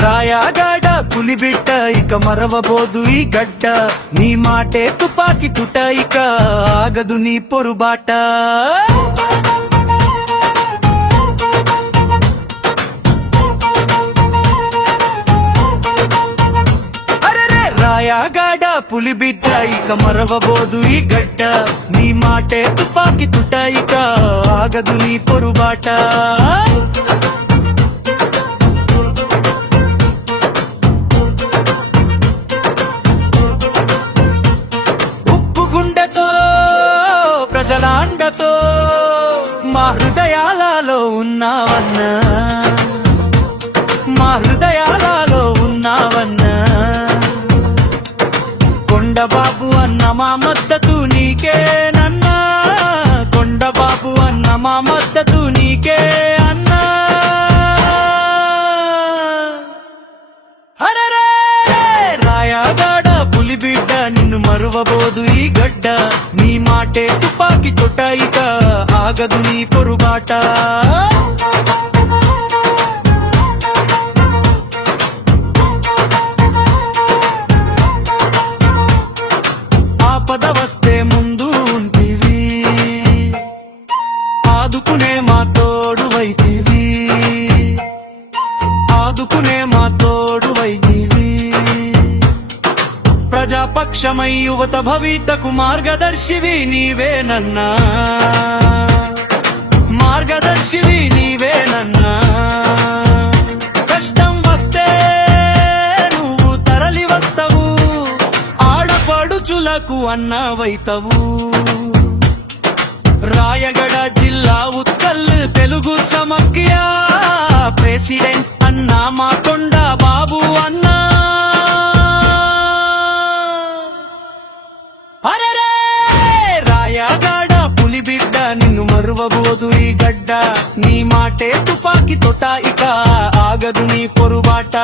రాయగాడ పులిబిట్ట ఇక మరవబోదు ఈ గడ్డ, నీ మాటే తుపాకి తుట ఇక ఆగదు నీ పొరుబాట. రాయగాడ పులిబిట్ట ఇక మరవబోదు ఈ గడ్డ, నీ మాటే తుపాకి తుట ఇక ఆగదు నీ పొరుబాట. ప్రజలాండతో మా హృదయాలలో ఉన్నావన్నా, మా హృదయాలలో ఉన్నావన్నా. కొండబాబు అన్న మా మద్దతు నీకేనన్నా, కొండబాబు అన్న మా మద్దతు నీకే అన్నా. హరరే రాయగాడ పులిబిడ్డ నిన్ను మరువబోదు ఈ గడ్డ, నీ మాటే తుపాకి తొట ఇక ఆగదు నీ పొరుబాట. ఆపద వస్తే ముందు ఉంటివి, ఆదుకునే మా తోడు వైతివి, ఆదుకునే మా తోడు వైతివి. ప్రజాపక్షమై యువత భవితకు మార్గదర్శివి నీవేనన్నా, మార్గదర్శివి నీవేనన్నా. కష్టం వస్తే నువ్వు తరలి వస్తవు, ఆడపడుచులకు అన్నవైతవు. రాయగడ జిల్లా ఉత్కల్ తెలుగు సమాఖ్య ప్రెసిడెంట్ అన్నా మా కొండ బాబు అన్నా. రాయగాడ పులిబిడ్డ నిన్ను మరువబోదు ఈ గడ్డ, నీ మాటే తుపాకి తొట ఇక ఆగదు నీ పొరుబాట.